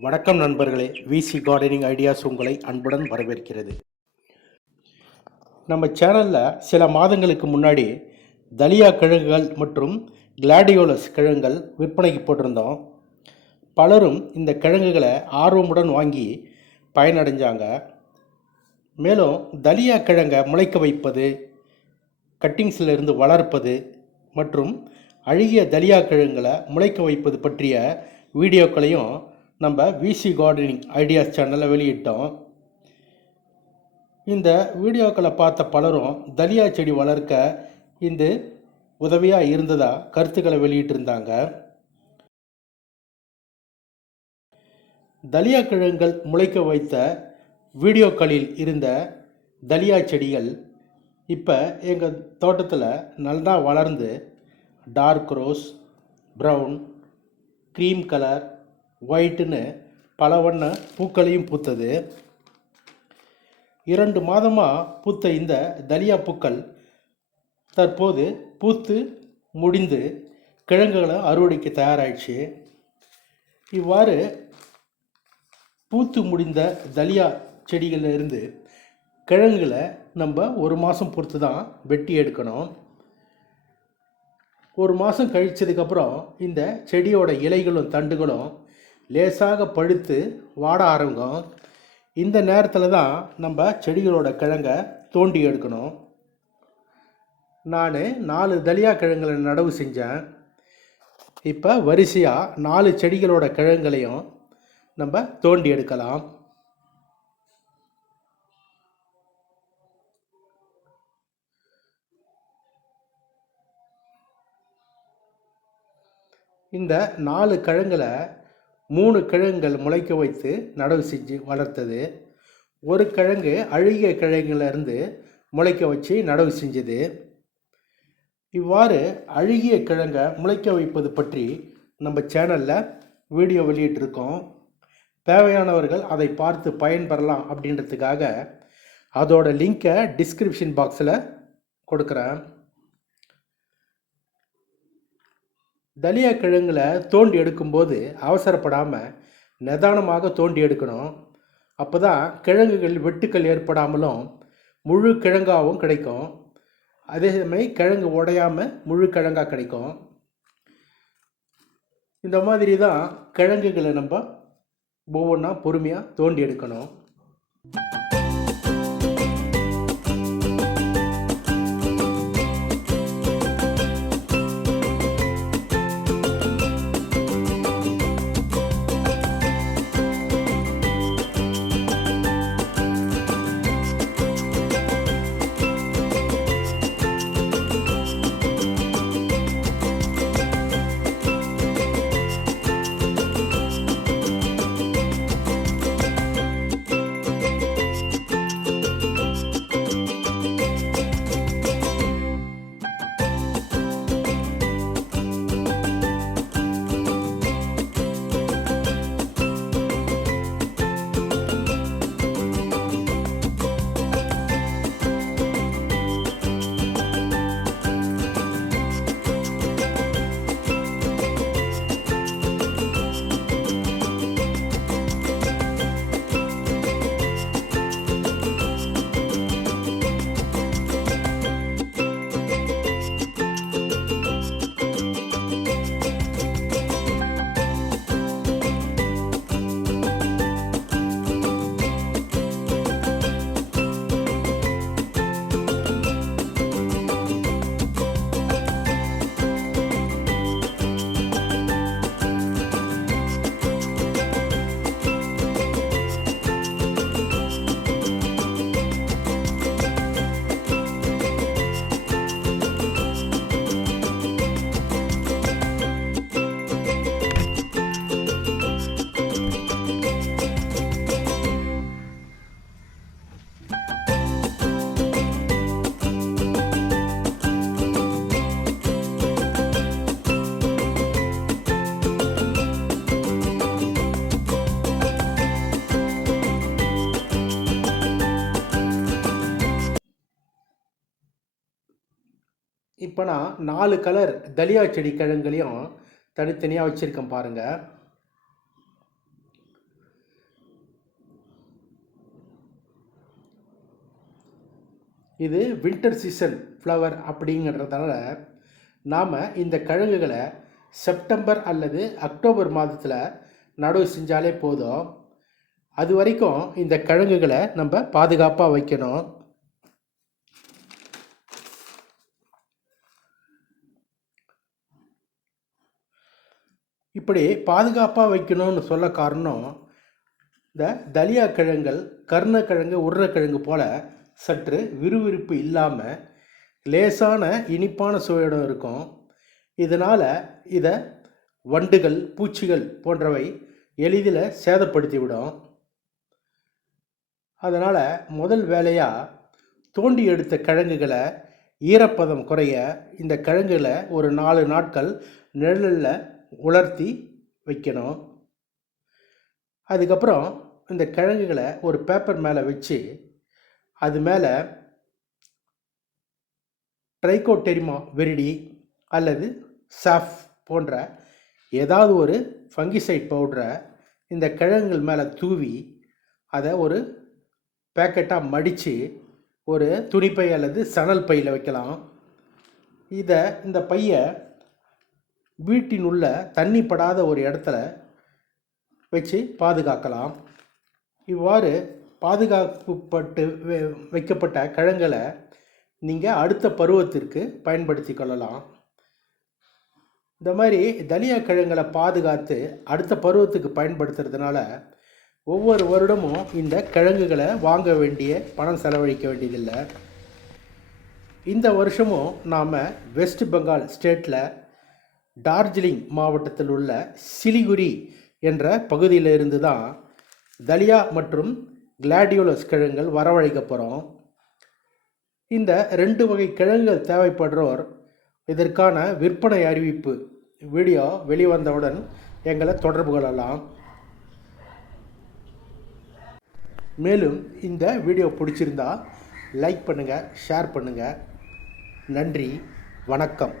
வணக்கம் நண்பர்களே, விசி gardening ideas உங்களை அன்புடன் வரவேற்கிறது. நம்ம சேனலில் சில மாதங்களுக்கு முன்னாடி தலியா கிழங்குகள் மற்றும் கிளாடியோலஸ் கிழங்குகள் விற்பனைக்கு போட்டிருந்தோம். பலரும் இந்த கிழங்குகளை ஆர்வமுடன் வாங்கி பயனடைஞ்சாங்க. மேலும் தலியா கிழங்கை முளைக்க வைப்பது, கட்டிங்ஸில் இருந்து வளர்ப்பது மற்றும் அழுகிய தலியா கிழங்குகளை முளைக்க வைப்பது பற்றிய வீடியோக்களையும் நம்ம விசி கார்டனிங் ஐடியாஸ் சேனலில் வெளியிட்டோம். இந்த வீடியோக்களை பார்த்த பலரும் தலியா செடி வளர்க்க இந்த உதவியாக இருந்ததாக கருத்துக்களை வெளியிட்டிருந்தாங்க. தலியா கிழங்குகள் முளைக்க வைத்த வீடியோக்களில் இருந்த தலியா செடிகள் இப்போ எங்கள் தோட்டத்தில் நல்லா வளர்ந்து dark rose, brown, cream colour, ஒயிட்டுன்னு பல வண்ண பூக்களையும் பூத்தது. 2 மாதமாக பூத்த இந்த தலியா பூக்கள் தற்போது பூத்து முடிந்து கிழங்குகளை அறுவடைக்கு தயாராகிடுச்சு. இவ்வாறு பூத்து முடிந்த தலியா செடிகளில் இருந்து கிழங்குகளை நம்ம 1 மாதம் பொறுத்து தான் வெட்டி எடுக்கணும். 1 மாதம் கழித்ததுக்கப்புறம் இந்த செடியோட இலைகளும் தண்டுகளும் லேசாக பழுத்து வாட ஆரம்பிக்கும். இந்த நேரத்தில் தான் நம்ம செடிகளோட கிழங்கை தோண்டி எடுக்கணும். நான் 4 தலியா கிழங்குகளை நடவு செஞ்சேன். இப்போ வரிசையாக 4 செடிகளோட கிழங்குகளையும் நம்ம தோண்டி எடுக்கலாம். இந்த 4 கிழங்குல 3 கிழங்குகள் முளைக்க வைத்து நடவு செஞ்சு வளர்த்தது. ஒரு கிழங்கு அழுகிய கிழங்குலேருந்து முளைக்க வச்சு நடவு செஞ்சது. இவ்வாறு அழுகிய கிழங்கை முளைக்க வைப்பது பற்றி நம்ம சேனலில் வீடியோ வெளியிட்டிருக்கோம். தேவையானவர்கள் அதை பார்த்து பயன்பெறலாம் அப்படின்றதுக்காக அதோட லிங்கை டிஸ்கிரிப்ஷன் பாக்ஸில் கொடுக்குறேன். தலியா கிழங்குல தோண்டி எடுக்கும்போது அவசரப்படாமல் நிதானமாக தோண்டி எடுக்கணும். அப்போ தான் கிழங்குகள் வெட்டுக்கள் ஏற்படாமலும் முழு கிழங்காகவும் கிடைக்கும். அதே சமயம் கிழங்கு உடையாமல் முழு கிழங்காக கிடைக்கும். இந்த மாதிரி தான் கிழங்குகளை நம்ம ஒவ்வொன்றா பொறுமையாக தோண்டி எடுக்கணும். இப்போ நான் 4 கலர் தலியா செடி கிழங்குகளையும் தனித்தனியாக வச்சுருக்கேன் பாருங்கள். இது வின்டர் சீசன் ஃப்ளவர் அப்படிங்கிறதால நாம் இந்த கிழங்குகளை செப்டம்பர் அல்லது அக்டோபர் மாதத்தில் நடவு செஞ்சாலே போதும். அது வரைக்கும் இந்த கிழங்குகளை நம்ம பாதுகாப்பாக வைக்கணும். இப்படி பாதுகாப்பாக வைக்கணும்னு சொல்ல காரணம், இந்த தலியா கிழங்குகள் கருணக்கிழங்கு உருளைக்கிழங்கு போல் சற்று விறுவிறுப்பு இல்லாமல் லேசான இனிப்பான சுவையோடு இருக்கும். இதனால் இதை வண்டுகள் பூச்சிகள் போன்றவை எளிதில் சேதப்படுத்தி விடும். அதனால் முதல் வேலையாக தோண்டி எடுத்த கிழங்குகளை ஈரப்பதம் குறைய இந்த கிழங்குகளை ஒரு 4 நாட்கள் நிழலில் உலர்த்தி வைக்கணும். அதுக்கப்புறம் இந்த கிழங்குகளை ஒரு பேப்பர் மேலே வச்சு அது மேலே ட்ரைகோடெர்மா விரிடி அல்லது சாஃப் போன்ற ஏதாவது ஒரு ஃபங்கிசைட் பவுடரை இந்த கிழங்குகள் மேலே தூவி அதை ஒரு பேக்கெட்டாக மடித்து ஒரு துணிப்பை அல்லது சணல் பையில் வைக்கலாம். இந்த பையை வீட்டின் உள்ள தண்ணி படாத ஒரு இடத்துல வச்சு பாதுகாக்கலாம். இவ்வாறு பாதுகாக்கப்பட்டு வைக்கப்பட்ட கிழங்குகளை நீங்கள் அடுத்த பருவத்திற்கு பயன்படுத்தி கொள்ளலாம். இந்த மாதிரி தலியா கிழங்குகளை பாதுகாத்து அடுத்த பருவத்துக்கு பயன்படுத்துறதுனால ஒவ்வொரு வருடமும் இந்த கிழங்குகளை வாங்க வேண்டிய பணம் செலவழிக்க வேண்டியதில்லை. இந்த வருஷமும் நாம் வெஸ்ட் பெங்கால் ஸ்டேட்டில் டார்ஜிலிங் மாவட்டத்தில் உள்ள சிலிகுரி என்ற பகுதியில் இருந்து தான் தலியா மற்றும் கிளாடியோலஸ் கிழங்குகள் வரவழைக்க போகிறோம். இந்த 2 வகை கிழங்குகள் தேவைப்படுறோர் இதற்கான விற்பனை அறிவிப்பு வீடியோ வெளிவந்தவுடன் எங்களை தொடர்பு கொள்ளலாம். மேலும் இந்த வீடியோ பிடிச்சிருந்தா லைக் பண்ணுங்கள், ஷேர் பண்ணுங்கள். நன்றி, வணக்கம்.